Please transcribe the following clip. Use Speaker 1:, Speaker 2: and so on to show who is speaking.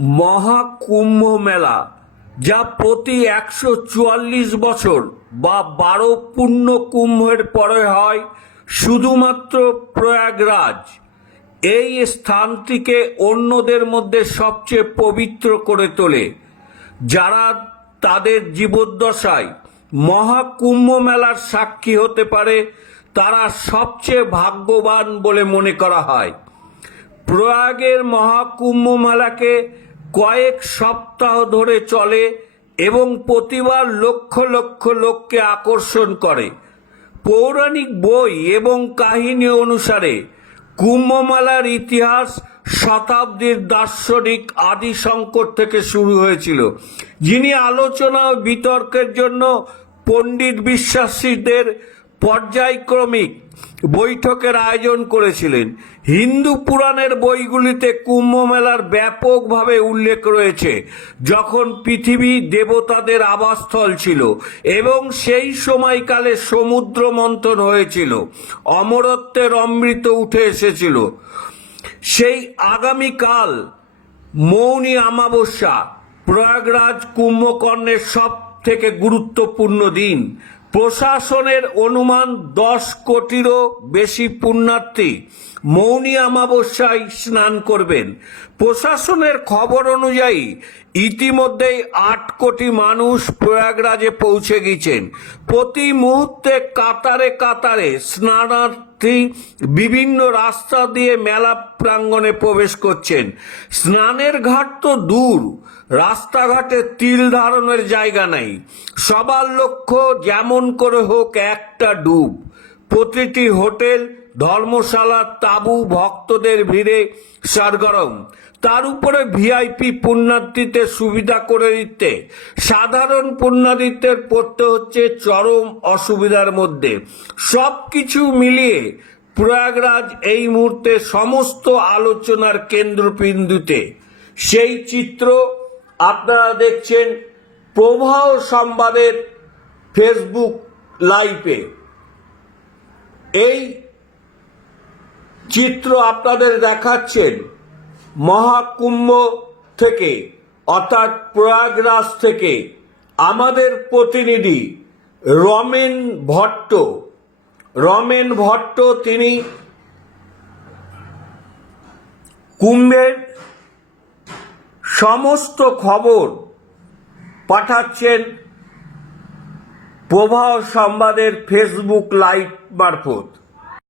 Speaker 1: মহাকুম্ভ মেলা, যা প্রতি একশো চুয়াল্লিশ বছর বা বারো পূর্ণ কুম্ভের পরে হয় শুধুমাত্র প্রয়াগরাজ। এই স্থানটিকে অন্যদের মধ্যে সবচেয়ে পবিত্র করে তোলে। যারা তাদের জীবদ্দশায় মহাকুম্ভ মেলার সাক্ষী হতে পারে, তারা সবচেয়ে ভাগ্যবান বলে মনে করা হয়। প্রয়াগের মহাকুম্ভ মেলাকে কয়েক সপ্তাহ ধরে চলে এবং প্রতিবার লক্ষ লক্ষ লোককে আকর্ষণ করে। পৌরাণিক বই এবং কাহিনী অনুসারে কুম্ভমেলার ইতিহাস শতাব্দীর দার্শনিক আদি শঙ্কর থেকে শুরু হয়েছিল, যিনি আলোচনা ও বিতর্কের জন্য পণ্ডিত বিশ্বাসীদের পর্যায়ক্রমিক বৈঠকের আয়োজন করেছিলেন। হিন্দু পুরাণের বইগুলিতে কুম্ভ মেলার ব্যাপকভাবে উল্লেখ রয়েছে, যখন পৃথিবী দেবতাদের আবাসস্থল ছিল এবং সেই সময়কালে সমুদ্র মন্থন হয়েছিল, অমরত্বের অমৃত উঠে এসেছিল। সেই আগামীকাল মৌনী আমাবস্যা প্রয়াগরাজ কুম্ভকর্ণের সব থেকে গুরুত্বপূর্ণ দিন। প্রশাসনের অনুমান দশ কোটিরও বেশি পুণ্যার্থী মৌনী অমাবস্যায় স্নান করবেন। প্রশাসনের খবর অনুযায়ী ইতিমধ্যেই আট কোটি মানুষ প্রয়াগরাজে পৌঁছে গেছেন। প্রতি মুহূর্তে কাতারে কাতারে স্নানার্থী বিভিন্ন রাস্তা দিয়ে মেলা প্রাঙ্গণে প্রবেশ করছেন। স্নানের ঘাট তো দূর, রাস্তাঘাটে তিল ধারণের জায়গা নেই। সবার লক্ষ্য যেমন করে হোক একটা ডুব। প্রতিটি হোটেল ধর্মশালা তাঁবু ভক্তদের ভিড়ে সরগরম। তার উপরে ভিআইপি পুণ্যার্থীতে সুবিধা করে দিতে। সাধারণ পুণ্যার্থীদের পড়তে হচ্ছে চরম অসুবিধার মধ্যে। সব কিছু মিলিয়ে প্রয়াগরাজ এই মুহূর্তে সমস্ত আলোচনার কেন্দ্রবিন্দুতে। সেই চিত্র আপনারা দেখছেন প্রবাহ সংবাদের ফেসবুক লাইভে এই চিত্র আপনাদের দেখাচ্ছেন মহাকুম্ভ থেকে, অর্থাৎ প্রয়াগরাজ থেকে। আমাদের প্রতিনিধি রমেন ভট্ট। রমেন ভট্ট তিনি কুম্ভের সমস্ত খবর পাঠাচ্ছেন প্রবাহ সংবাদের ফেসবুক লাইভ মারফত।